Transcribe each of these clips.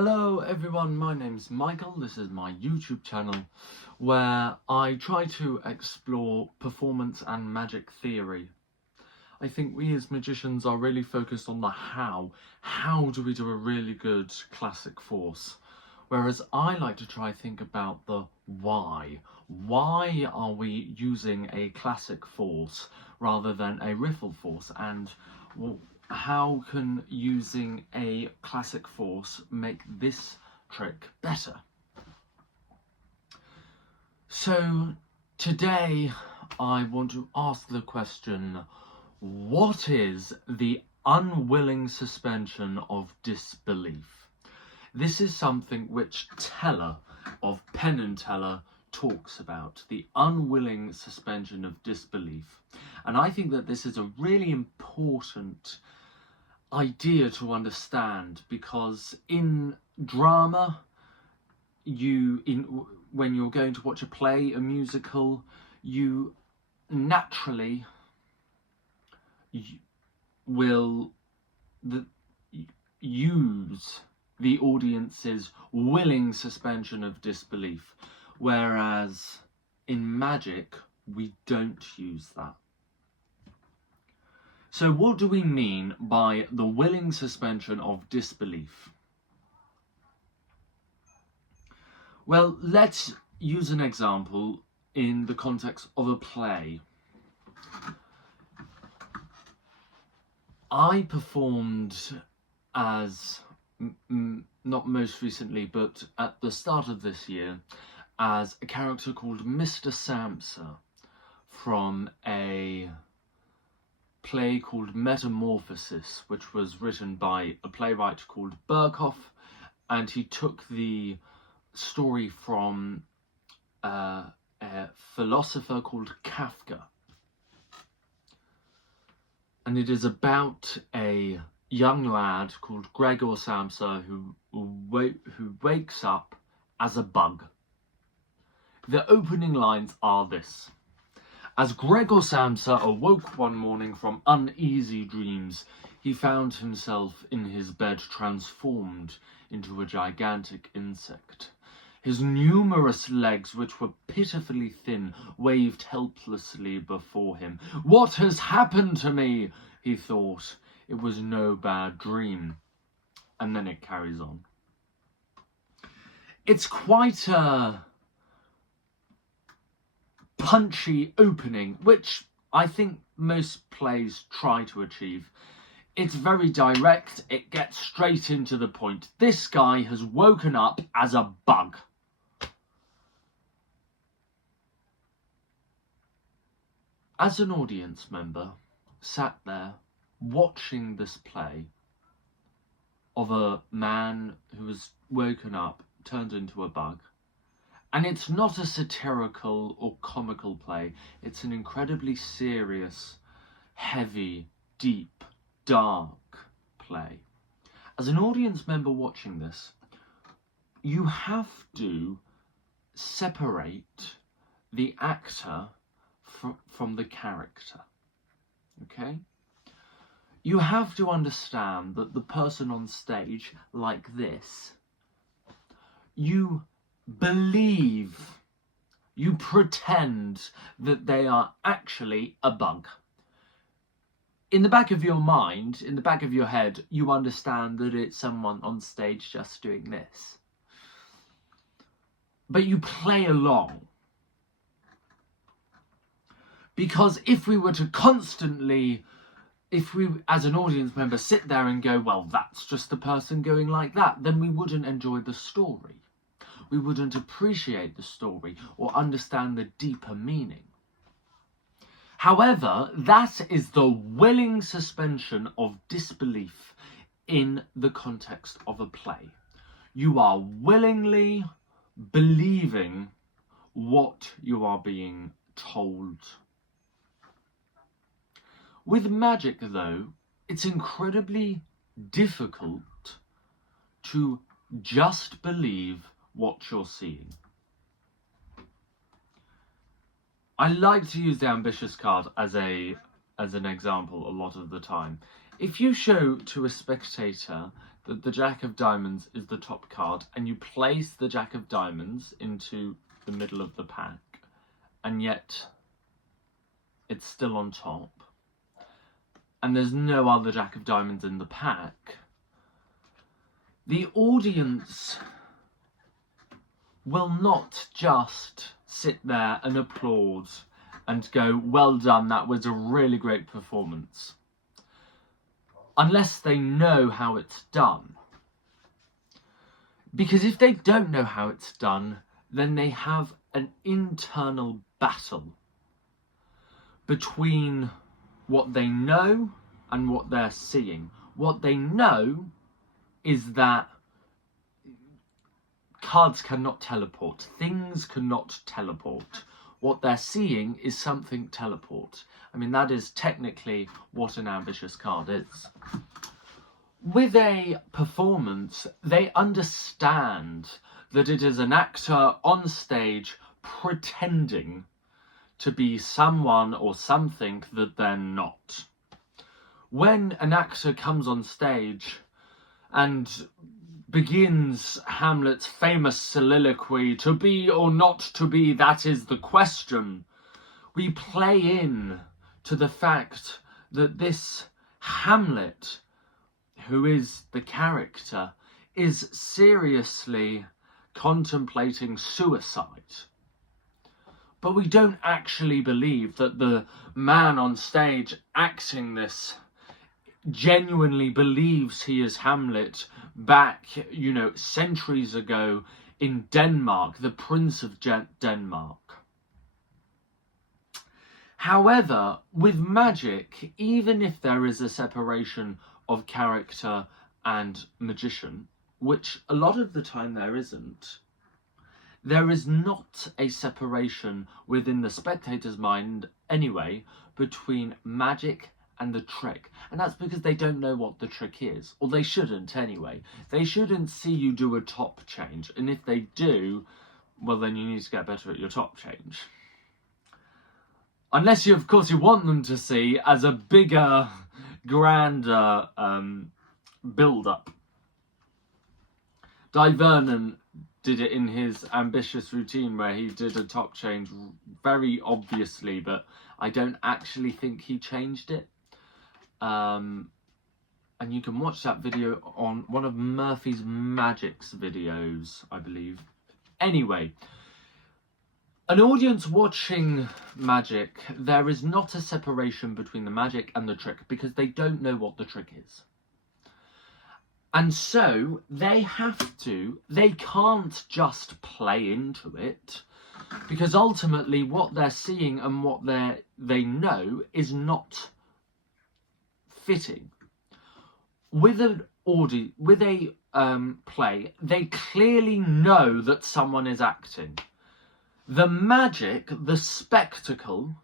Hello everyone, my name's Michael. This is my YouTube channel where I try to explore performance and magic theory. I think we as magicians are really focused on the how. How do we do a really good classic force? Whereas I like to try think about the why. Why are we using a classic force rather than a riffle force? And well, how can using a classic force make this trick better? So today I want to ask the question, what is the unwilling suspension of disbelief? This is something which Teller of Penn and Teller talks about, the unwilling suspension of disbelief. And I think that this is a really important idea to understand, because in drama, when you're going to watch a play, a musical, you naturally will use the audience's willing suspension of disbelief, whereas in magic we don't use that. So what do we mean by the willing suspension of disbelief? Well, let's use an example in the context of a play. I performed as, not most recently, but at the start of this year, as a character called Mr. Samsa from a play called Metamorphosis, which was written by a playwright called Berkoff, and he took the story from a philosopher called Kafka. And it is about a young lad called Gregor Samsa who wakes up as a bug. The opening lines are this: as Gregor Samsa awoke one morning from uneasy dreams, he found himself in his bed transformed into a gigantic insect. His numerous legs, which were pitifully thin, waved helplessly before him. "What has happened to me?" he thought. It was no bad dream. And then it carries on. It's quite a punchy opening, which I think most plays try to achieve. It's very direct, it gets straight into the point. This guy has woken up as a bug. As an audience member, sat there watching this play of a man who has woken up, turned into a bug, and it's not a satirical or comical play, it's an incredibly serious, heavy, deep, dark play. As an audience member watching this, you have to separate the actor from the character, okay? You have to understand that the person on stage, like this, you believe, you pretend that they are actually a bug. In the back of your mind, in the back of your head, you understand that it's someone on stage just doing this. But you play along. Because if we were to constantly, if we as an audience member sit there and go, well, that's just the person going like that, then we wouldn't enjoy the story. We wouldn't appreciate the story or understand the deeper meaning. However, that is the willing suspension of disbelief in the context of a play. You are willingly believing what you are being told. With magic, though, it's incredibly difficult to just believe what you're seeing. I like to use the ambitious card as an example a lot of the time. If you show to a spectator that the Jack of Diamonds is the top card, and you place the Jack of Diamonds into the middle of the pack, and yet it's still on top, and there's no other Jack of Diamonds in the pack, the audience will not just sit there and applaud and go, well done, that was a really great performance, unless they know how it's done. Because if they don't know how it's done, then they have an internal battle between what they know and what they're seeing. What they know is that cards cannot teleport, things cannot teleport. What they're seeing is something teleport. I mean, that is technically what an ambitious card is. With a performance, they understand that it is an actor on stage pretending to be someone or something that they're not. When an actor comes on stage and begins Hamlet's famous soliloquy, to be or not to be, that is the question, we play in to the fact that this Hamlet, who is the character, is seriously contemplating suicide. But we don't actually believe that the man on stage acting this genuinely believes he is Hamlet back, centuries ago in Denmark, the Prince of Denmark. However, with magic, even if there is a separation of character and magician, which a lot of the time there isn't, there is not a separation within the spectator's mind anyway between magic and the trick. And that's because they don't know what the trick is, or they shouldn't anyway. They shouldn't see you do a top change, and if they do, well, then you need to get better at your top change. Unless you, of course, you want them to see as a bigger, grander build-up. Di Vernon did it in his ambitious routine where he did a top change very obviously, but I don't actually think he changed it. And you can watch that video on one of Murphy's Magic's videos, I believe. Anyway, an audience watching magic, there is not a separation between the magic and the trick because they don't know what the trick is. And so they can't just play into it, because ultimately what they're seeing and what they know is not fitting. With a play, they clearly know that someone is acting. The magic, the spectacle,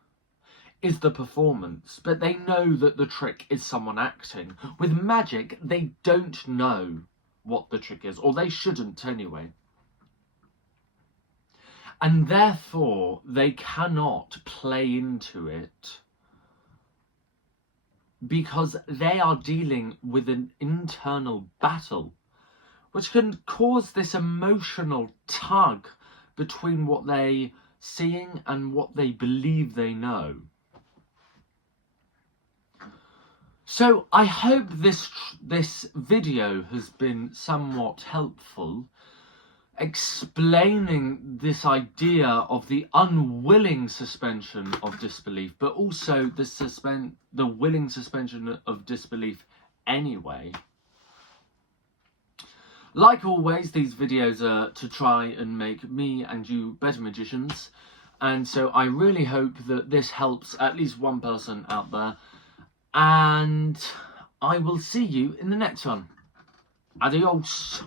is the performance, but they know that the trick is someone acting. With magic, they don't know what the trick is, or they shouldn't anyway. And therefore, they cannot play into it because they are dealing with an internal battle, which can cause this emotional tug between what they're seeing and what they believe they know. So I hope this video has been somewhat helpful, explaining this idea of the unwilling suspension of disbelief, but also the willing suspension of disbelief anyway. Like always, these videos are to try and make me and you better magicians, and so I really hope that this helps at least one person out there. And I will see you in the next one. Adios.